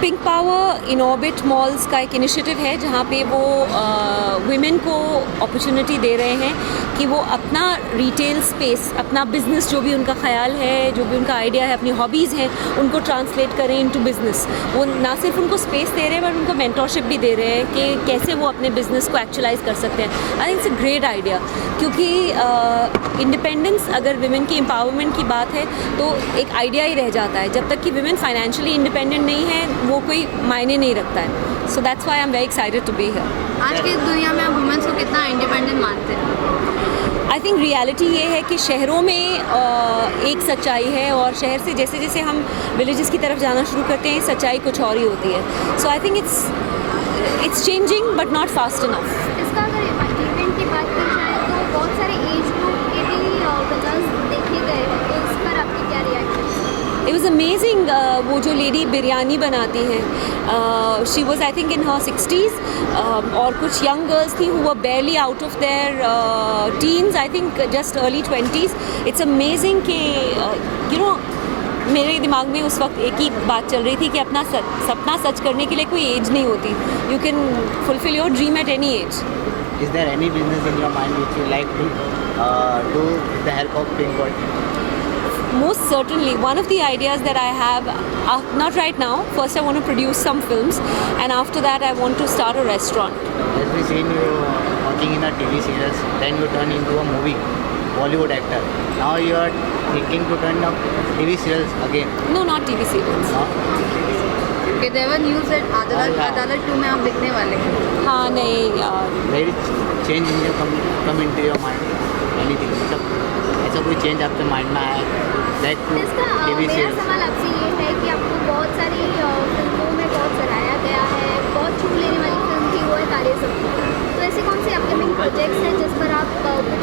Pink power in orbit malls का एक initiative है जहाँ पे वो वुमेन को अपॉर्चुनिटी दे रहे हैं कि वो अपना रिटेल स्पेस, अपना बिज़नेस, जो भी उनका ख्याल है, जो भी उनका आइडिया है, अपनी हॉबीज़ हैं, उनको ट्रांसलेट करें इनटू बिज़नेस। वो ना सिर्फ उनको स्पेस दे रहे हैं बट उनको मेंटरशिप भी दे रहे हैं कि कैसे वो अपने बिज़नेस को एक्चुअलाइज कर सकते हैं। आई think it's a great idea, क्योंकि इंडिपेंडेंस, अगर वुमेन की एम्पावरमेंट की बात है तो एक आइडिया ही रह जाता है। जब तक कि वुमेन फाइनेंशियली इंडिपेंडेंट नहीं है वो कोई मायने नहीं रखता है। So that's why I am very excited to be here. आज की दुनिया में आप वुमेन्स को कितना इंडिपेंडेंट मानते हैं? आई थिंक रियलिटी ये है कि शहरों में एक सच्चाई है और शहर से जैसे जैसे हम विलेजेस की तरफ जाना शुरू करते हैं सच्चाई कुछ और ही होती है। So I think it's changing but not fast enough. इसका अगर इवेंट की बात की जाए तो बहुत सारे एज ग्रुप के भी विनर्स देखे गए हैं, तो इस पर आपकी क्या रिएक्शन? It was amazing. वो जो लेडी बिरयानी बनाती हैं, she was I think in her 60s, और कुछ यंग गर्ल्स थी who were बेयरली out of their teens, I think just early 20s। It's amazing कि यू नो मेरे दिमाग में उस वक्त एक ही बात चल रही थी कि अपना सपना सच करने के लिए कोई एज नहीं होती। You can fulfil your dream at any as. Is there any business in your mind which you like to do with the help of Pink World? Most certainly. One of the ideas that I have, not right now, first I want to produce some films, and after that I want to start a restaurant. As we seen you working in a TV series, then you turn into a movie, Bollywood actor. Now you are thinking to turn up TV serials again. No, not TV serials. No? कि देवर news that अदालत 2 में आप दिखने वाले हैं। हाँ नहीं यार। There is change in your come into your mind. Anything? मतलब ऐसा कोई change आपके mind में आया that to इसका TV मेरा serials? सवाल आपसे ये है कि आपको बहुत सारी फिल्मों में बहुत सराहा गया है, बहुत छू लेने वाली फिल्म थी वो है काले ज़मीन। तो ऐसे कौन से आपके मेन प्रोजेक्ट्स हैं जिस पर आप कुछ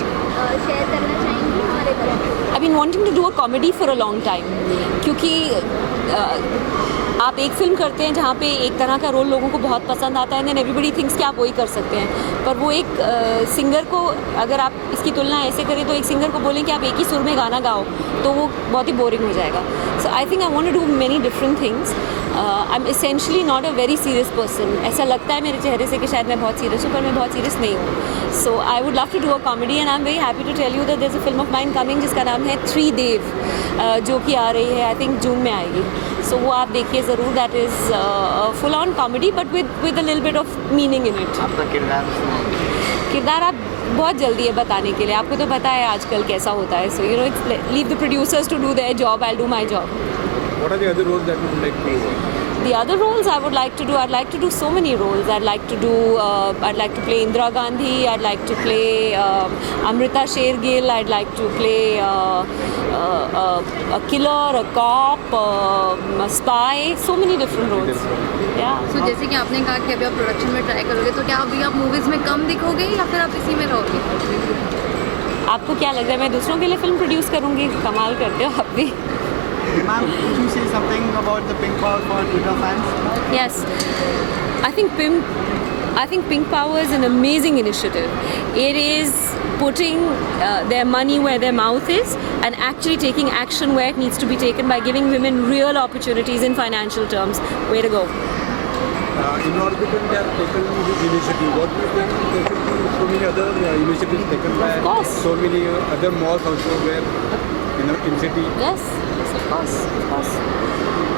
शेयर करना चाहेंगे हमारे तरफ? I've been wanting to do a comedy for a long time, क्योंकि आप एक फिल्म करते हैं जहाँ पे एक तरह का रोल लोगों को बहुत पसंद आता है, देन एवरीबडी थिंक्स कि आप वही कर सकते हैं। पर वो एक सिंगर को, अगर आप इसकी तुलना ऐसे करें तो एक सिंगर को बोलें कि आप एक ही सुर में गाना गाओ तो वो बहुत ही बोरिंग हो जाएगा। So I think I want to do many different things. I am essentially not a very serious person. ऐसा लगता है मेरे चेहरे से कि शायद मैं बहुत सीरियस हूँ, पर मैं बहुत सीरियस नहीं हूँ। So I would love to do a comedy and I am very happy to tell you that there is a film of mine coming जिसका नाम है 3 देव, जो कि आ रही है आई थिंक जून में आएगी। सो वो आप देखिए ज़रूर। That is full on comedy but with a little bit of meaning in it. आपका किरदार आप बहुत जल्दी है बताने के लिए, आपको तो पता है आजकल कैसा होता है। So you know it's leave the producers to do their job, I do my job. What are the other roles that you would like to? The other roles I would like to do, I'd like to do so many roles. I'd like to play Indira Gandhi. I'd like to play Amrita Shergill. I'd like to play a killer, a cop, a spy. So many different roles. Yeah. तो जैसे कि आपने कहा कि अभी आप production में try करोगे, तो क्या अभी आप मूवीज़ में कम दिखोगे या फिर आप इसी में रहोगे? आपको क्या लग रहा है मैं दूसरों के लिए फिल्म प्रोड्यूस करूँगी? कमाल करते हो आप भी। Ma'am, could you say something about the Pink Power for Twitter fans? Yes, I think Pink Power is an amazing initiative. It is putting their money where their mouth is and actually taking action where it needs to be taken by giving women real opportunities in financial terms. Way to go. In order to have taken this initiative, what do you think there should be so many other initiatives taken by course. so many other malls also where in city? Yes, of course.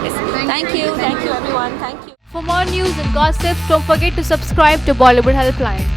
Yes. Thank you everyone. Thank you. For more news and gossips, don't forget to subscribe to Bollywood Helpline.